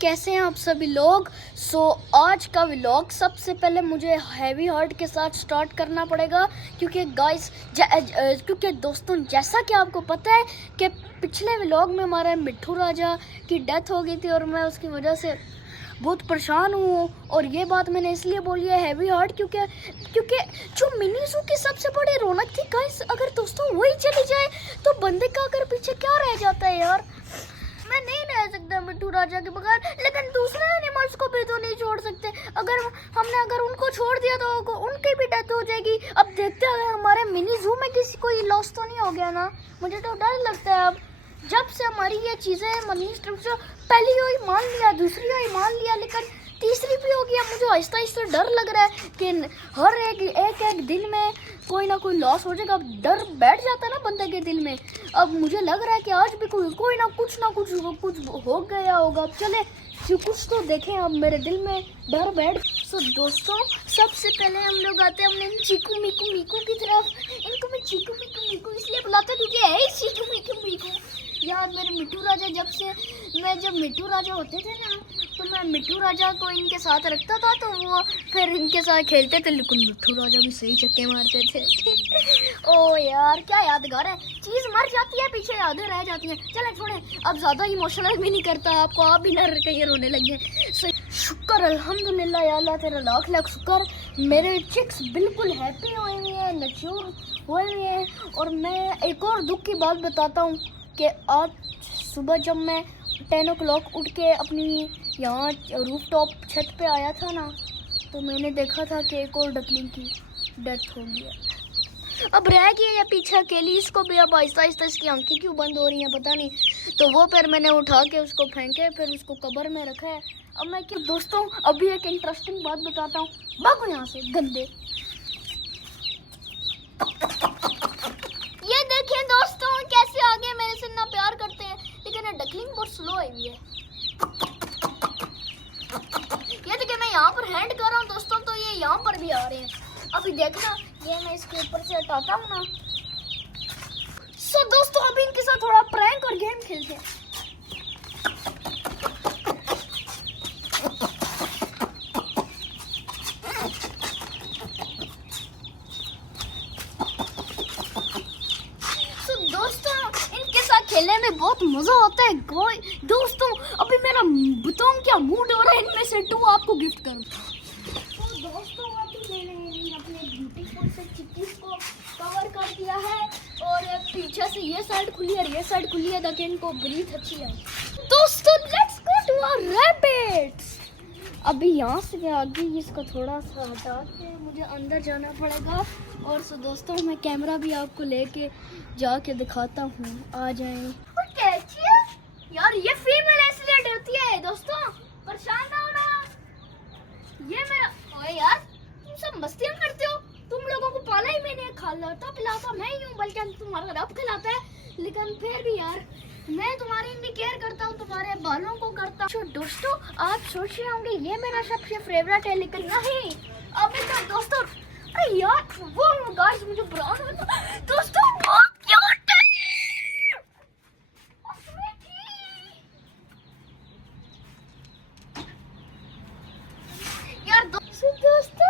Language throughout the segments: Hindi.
कैसे हैं आप सभी लोग। आज का व्लॉग सबसे पहले मुझे हैवी हार्ट के साथ स्टार्ट करना पड़ेगा क्योंकि गाइस क्योंकि दोस्तों जैसा कि आपको पता है कि पिछले व्लॉग में हमारे मिट्ठू राजा की डेथ हो गई थी और मैं उसकी वजह से बहुत परेशान हूँ। और ये बात मैंने इसलिए बोली है हैवी हार्ट क्योंकि जो मिनी ज़ू की सबसे बड़ी रौनक थी गाइस, अगर दोस्तों वही चली जाए तो बंदे का अगर पीछे क्या रह जाता है यार। मैं नहीं रह सकता मिट्ठू राजा के बगैर, लेकिन दूसरे एनिमल्स को भी तो नहीं छोड़ सकते। अगर उनको छोड़ दिया तो उनकी भी डेथ हो जाएगी। अब देखते हैं हमारे मिनी ज़ू में किसी को ये लॉस तो नहीं हो गया ना। मुझे तो डर लगता है अब जब से हमारी ये चीज़ें मनी स्ट्रक्चर पहली हुई मान लिया, दूसरी हुई मान लिया, लेकिन तीसरी भी हो गया। मुझे आहिस्ता आहिस्ता डर लग रहा है कि हर एक दिन में कोई ना कोई लॉस हो जाएगा। अब डर बैठ जाता है ना बंदे के दिल में। अब मुझे लग रहा है कि आज भी कोई ना कुछ हो गया होगा। अब चले कुछ तो देखें, अब मेरे दिल में डर बैठ। दोस्तों सबसे पहले हम लोग आते हैं अपने चीकू मीकू की तरफ। इनको मैं चीकू मीकू इसलिए बुलाता हूँ क्योंकि है चीकू मीकू यार मेरे मिट्ठू राजा। जब मिट्ठू राजा होते थे ना तो मैं मिट्ठू राजा को इनके साथ रखता था तो वो फिर इनके साथ खेलते थे, लेकिन मिट्ठू राजा भी सही चक्के मारते थे। ओ यार क्या यादगार है, चीज़ मर जाती है पीछे यादें रह जाती हैं। चले छोड़े, अब ज़्यादा इमोशनल भी नहीं करता आपको, आप भी ना कहीं रोने लगे। शुक्र अल्हम्दुलिल्लाह या अल्लाह तेरा लाख लाख शुक्र, मेरे चिक्स बिल्कुल हैप्पी हुए हुए हैं, मैच्योर हुए हुए हैं। और मैं एक और दुख की बात बताता हूँ कि आज सुबह जब मैं 10 o'clock उठ के अपनी यहाँ रूफ टॉप छत पे आया था ना तो मैंने देखा था कि एक और डकलिंग की डेथ हो गई है। अब रह गई है पीछे अकेली, इसको भी अब आहिस्ता आहिस्ता इसकी आंखें क्यों बंद हो रही हैं पता नहीं। तो वो फिर मैंने उठा के उसको फेंके, फिर उसको कब्र में रखा है। अब मैं क्या दोस्तों अभी एक इंटरेस्टिंग बात बताता हूँ, भागो यहाँ से गंदे। ये देखें दोस्तों कैसे आगे मेरे से ना प्यार करते हैं, लेकिन ये डकलिंग बहुत स्लो है। ये देखिए मैं यहाँ पर हैंड कर रहा हूँ दोस्तों तो ये यहाँ पर भी आ रहे हैं। अभी देखना ये मैं इसके ऊपर से हटाता हूँ ना। दोस्तों अभी इनके साथ थोड़ा प्रैंक और गेम खेलते हैं। खेलने में बहुत मजा आता है दोस्तों। अभी मेरा बताऊं क्या मूड हो रहा है, इनमें से 2 आपको गिफ्ट करूं। तो दोस्तों अभी मैंने अपने ब्यूटीफुल से चिक्कीज को कवर कर दिया है और पीछे से ये साइड खुली है और ये साइड खुली है ताकि इनको ब्रीथ अच्छी आए। दोस्तों let's go to our rabbits. अभी यहाँ से आगे इसको थोड़ा सा हटा के मुझे अंदर जाना पड़ेगा। और दोस्तों मैं कैमरा भी आपको लेके जाके दिखाता हूँ, आ जाएं। यार ये फीमेल इसलिए डरती है दोस्तों, परेशान ना होना। ये मेरा ओए यार तुम सब मस्तियाँ करते हो, तुम लोगों को पाला ही मैंने, खिलाता पिलाता मैं ही हूँ, बल्कि तुम्हारा रब खिलाता है। लेकिन फिर भी यार मैं तुम्हारी इतनी केयर करता हूँ, तुम्हारे बालों को करता हूँ। दोस्तों आप सोच रहे होंगे ये मेरा सबसे फेवरेट है, लेकिन नहीं। अभी तो दोस्तों अरे यार वो गाइस मुझे ब्राउन दोस्तों वो क्यूट है यार। दोस्तों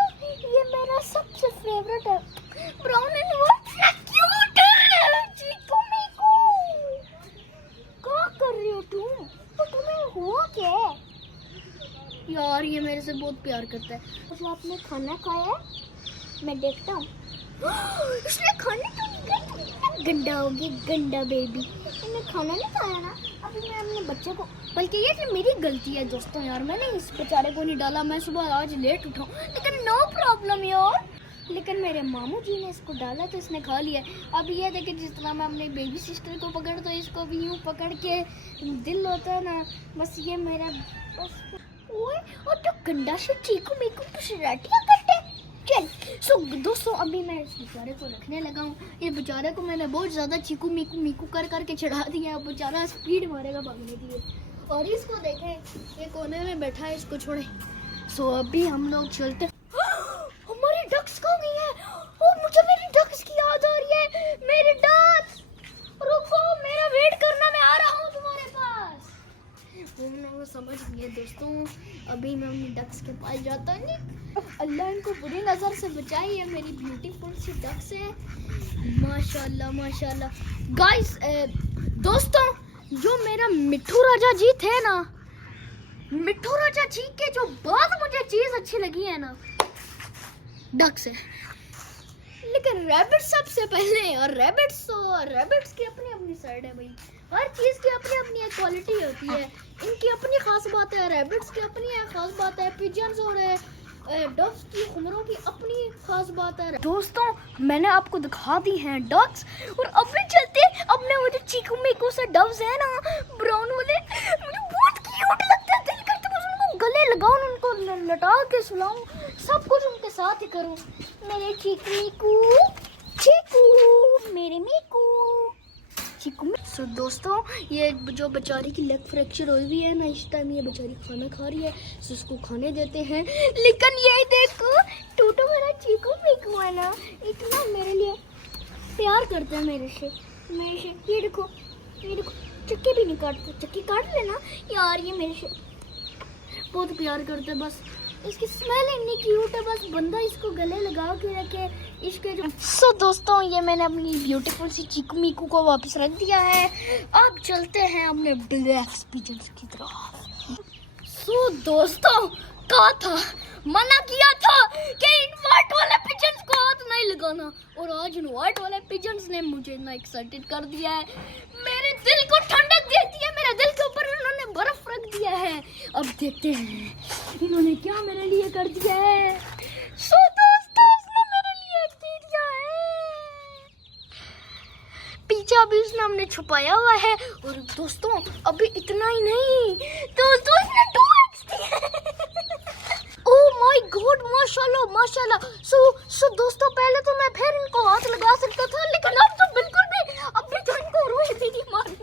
ये मेरा सबसे फेवरेट है, ब्राउन एंड व्हाइट क्यूट है। चीकू मीकू क्या कर रही हो तुम, तो तुम्हें हुआ क्या यार। ये मेरे से बहुत प्यार करता है। तो आपने खाना खाया है? मैं देखता हूँ इसने खाने तो गंदा हो गया, गंदा बेबी। मैंने खाना नहीं खाया ना। अभी मैं अपने बच्चे को, बल्कि ये मेरी गलती है दोस्तों यार, मैंने इस बेचारे को नहीं डाला। मैं सुबह आज लेट उठा लेकिन नो प्रॉब्लम यार। लेकिन मेरे मामू जी ने इसको डाला तो इसने खा लिया। अब ये देखिए जिस तरह मैं अपने बेबी सिस्टर को पकड़ता हूँ इसको भी यूँ पकड़ के दिल होता है ना, बस ये मेरा बस। ओए और तो गंदा से चीकू मीकू पसराटियाँ करते। चल दोस्तों अभी मैं इस बेचारे को रखने लगा हूँ। ये बेचारे को मैंने बहुत ज़्यादा चीकू मीकू कर करके चढ़ा दिया है। बेचारा स्पीड मारेगा भागने के लिए। और इसको देखें ये कोने में बैठा है, इसको छोड़े। अभी हम लोग चलते। हमारी डक्स कहाँ गई है? और मुझे मेरी डक्स की याद आ रही है। मेरी डक्स रुको, मेरा वेट करना, मैं आ रहा हूँ तुम्हारे पास। वो समझ गए दोस्तों। अभी मैं अपनी डक्स के पास जाता हूँ। अल्लाह इनको बुरी नज़र से बचाई है, मेरी ब्यूटीफुल सी डक्स है। माशाल्लाह माशाल्लाह। गाइस दोस्तों, जो मेरा मिट्ठू राजा जी थे ना, मिट्ठू राजा जी के जो बहुत मुझे चीज़ अच्छी लगी है ना, डक्स है। लेकिन रैबिट सबसे पहले, और रैबिट्स की अपनी अपनी साइड है भाई। हर चीज़ की अपनी अपनी एक क्वालिटी होती है। इनकी अपनी खास बात है, रैबिट्स की अपनी एक खास बात है, पिजन्स और डक्स की, खुमरों की अपनी खास बात है। दोस्तों मैंने आपको दिखा दी हैं डक्स, और अभी चलते अपने वो जो चीकू मीकू से डव्स है ना, ब्राउन वाले, मुझे बहुत क्यूट लगता है। दिल करता है उनको गले लगाऊं, उनको लटा के सुलाऊं, सब कुछ उनके साथ ही करूं। मेरे चीकू मीकू, चीकू मेरे मीकू, चीकू। सो दोस्तों, ये जो बेचारी की लेग फ्रैक्चर हुई हुई है ना, इस टाइम ये बेचारी खाना खा रही है, तो उसको खाने देते हैं। लेकिन ये देखो टूटू मेरा चीकू मीकू है ना, इतना मेरे लिए प्यार करता है मेरे से। ये देखो चक्की भी नहीं काटते, चक्की काट लेना यार। ये मेरे से बहुत प्यार करते हैं, बस इसकी स्मेल इतनी क्यूट है, बस बंदा इसको गले लगा के रखे इसके जो। सो दोस्तों, ये मैंने अपनी ब्यूटीफुल सी चीकू मीकू को वापस रख दिया है। अब चलते हैं अपने ब्लैक पिजन्स की तरफ। सो दोस्तों, कहा था, मना किया था कि इन व्हाइट वाले पिजन्स को हाथ नहीं लगाना, और आज इन व्हाइट वाले पिजन्स ने मुझे इतना एक्साइटेड कर दिया है, मेरे दिल को ठंडक देती है। मेरे दिल के ऊपर इन्होंने बर्फ रख दिया है। अब देखते हैं इन्होंने क्या मेरे लिए कर दिया है। सो दोस्तों, उसने मेरे लिए दे दिया है पिज्जा, भी उसने हमने छुपाया हुआ है। और दोस्तों अभी इतना ही नहीं, दोस्तों उसने 2x दिया है। ओह माय गॉड, माशाल्लाह माशाल्लाह। सो दोस्तों, पहले तो मैं फिर इनको हाथ लगा सकता था, लेकिन अब तो बिल्कुल भी, अभी तो इनको रोई थी मारनी।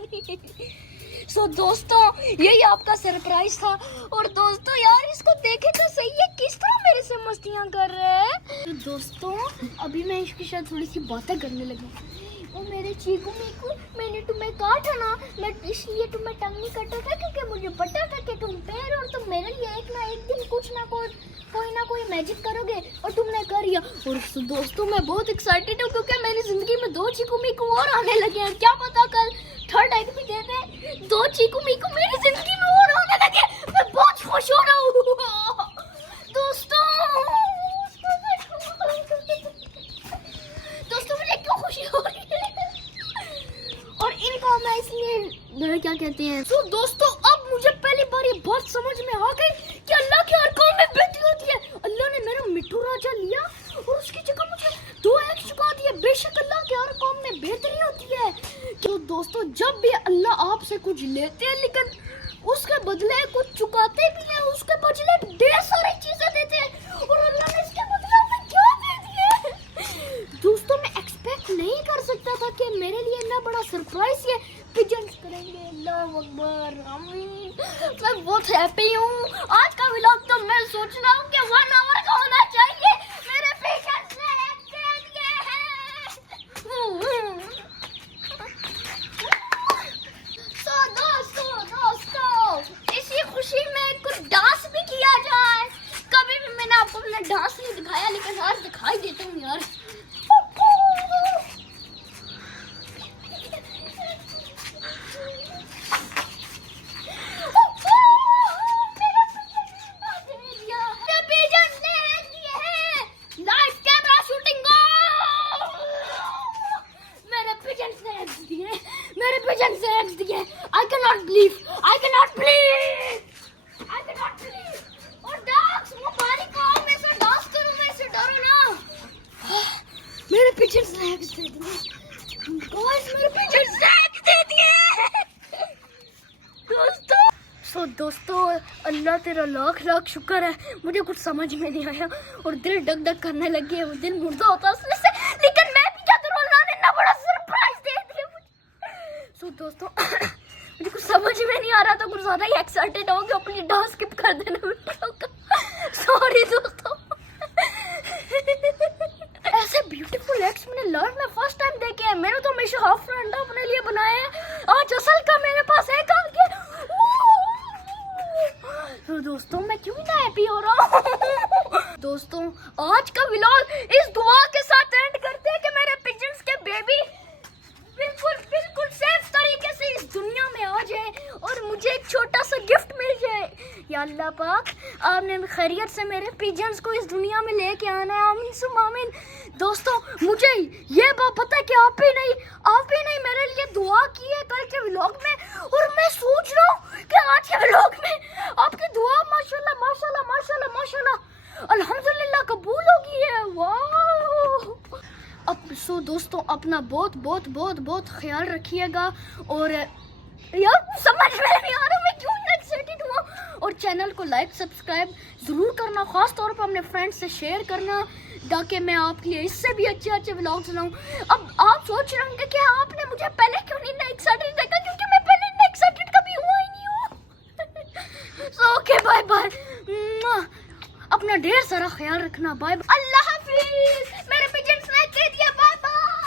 सो दोस्तों, यही आपका सरप्राइज था। और दोस्तों यार, इसको देखे तो सही है किस तरह मेरे से मस्तियां कर रहे हैं। तो दोस्तों, अभी मैं इसके साथ थोड़ी सी बातें करने लगी। ओ मेरे चीकू मीकू, मैंने तुम्हें काटा ना, मैं इसलिए तुम्हें टंग नहीं काटा था क्योंकि मुझे पता था कि तुम पैर, और तुम मेरे लिए एक ना एक दिन कुछ ना कोई मैजिक करोगे, और तुमने कर दिया। और दोस्तों, मैं बहुत एक्साइटेड हूँ क्योंकि मेरी जिंदगी में 2 चीकू मीकू और आने लगे हैं। क्या पता कल थर्ड एग भी दे दे। 2 चीकू मीकू मेरी जिंदगी में और आने लगे, मैं बहुत खुश हो रहा हूँ दोस्तों। मुझे क्यों खुशी हो रही है, और इनको मैं इसलिए क्या कहते हैं। तो दोस्तों, अब मुझे पहली बार ये बात समझ में आ गई कि अल्लाह के हर काम में बेहतरी होती है। अल्लाह ने मेरा मिट्ठू राजा लिया और उसकी जगह मुझे 2x चुका दिया। बेशक अल्लाह के हर काम में बेहतरी होती है। तो दोस्तों, जब भी अल्लाह आपसे कुछ लेते हैं, लेकिन उसके बदले कुछ चुकाते भी हैं, उसके बदले ढेर सारी चीजें देते हैं, और अल्लाह ने इसके बदले हमें क्या दे दिया। दोस्तों, मैं एक्सपेक्ट नहीं कर सकता था कि मेरे लिए इतना बड़ा सरप्राइज ये पिजन्स करेंगे। अल्लाह अकबर, आमीन। मैं बहुत हैप्पी हूँ। आज का व्लॉग तो मैं सोच रहा हूँ कि 1 आवर का होना चाहिए। मेरे पिजन्स ने एक दे दिए हैं। दोस्तों, इसी खुशी में कुछ डांस भी किया जाए। कभी भी मैंने आपको अपना डांस नहीं दिखाया, लेकिन आज दिखाई देता हूँ यार। I cannot believe. और डांस, मुबारक हो, मैं से डांस करूं, मैं से डरो ना। मेरे पिजन्स ने एग्स दे दिए। गाइस, मेरे पिजन्स ने एग्स दे दिए दोस्तों। दोस्तों, अल्लाह तेरा लाख लाख शुक्र है, मुझे कुछ समझ में नहीं आया और दिल डग डग करने लगी है। वो दिल मुर्दा होता है से, लेकिन मैं भी क्या करूं, अल्लाह ने इतना बड़ा सरप्राइज दे दिया मुझे। दोस्तों, मुझे कुछ समझ में नहीं आ रहा था, कुछ ज्यादा ही एक्साइटेड हो गया। अपनी डांस स्किप कर देना वीडियो का, सॉरी दोस्तों। ऐसे ब्यूटीफुल एग्स मैंने लाइफ में फर्स्ट टाइम देखे हैं। मैंने तो हमेशा हाफ अंडा अपने लिए बनाया है, आज असल का मेरे पास एक आ गया। दोस्तों मैं क्यों इतना हैप्पी हो रहा हूँ दोस्तों आज का व्लॉग इस दुआ के साथ एंड करते हैं कि मेरे पिजन्स के बेबी बिल्कुल बिल्कुल सेफ तरीके से इस दुनिया में आ जाए और मुझे एक छोटा सा गिफ्ट मिल जाए। या अल्लाह पाक आपने खैरियत से मेरे पिजन्स को इस दुनिया में लेके आना है। आमीन सुम आमीन। दोस्तों मुझे ये बात पता है कि आप भी नहीं मेरे लिए दुआ की है कल के व्लॉग में, और मैं सोच रहा हूँ कि आज के व्लॉग में आपकी दुआ माशाल्लाह माशाल्लाह माशाल्लाह माशाल्लाह अल्हम्दुलिल्लाह कबूल होगी है। वाह। अब सो दोस्तों अपना बहुत बहुत बहुत बहुत ख्याल रखिएगा और यार समझ में नहीं आ रहा मैं क्यों एक्साइटेड हुआ। और चैनल को लाइक सब्सक्राइब ज़रूर करना, ख़ास तौर पर अपने फ्रेंड्स से शेयर करना ताकि मैं आपके लिए इससे भी अच्छे अच्छे व्लॉग्स लाऊं। अब आप सोच रहे होंगे कि आपने मुझे पहले क्यों नहीं एक्साइटेड देखा, क्योंकि मैं पहले इतना एक्साइटेड कभी हुआ ही नहीं हूँ। सो ओके बाय बाय, अपना ढेर सारा ख्याल रखना, बाय। अल्लाह हाफिज।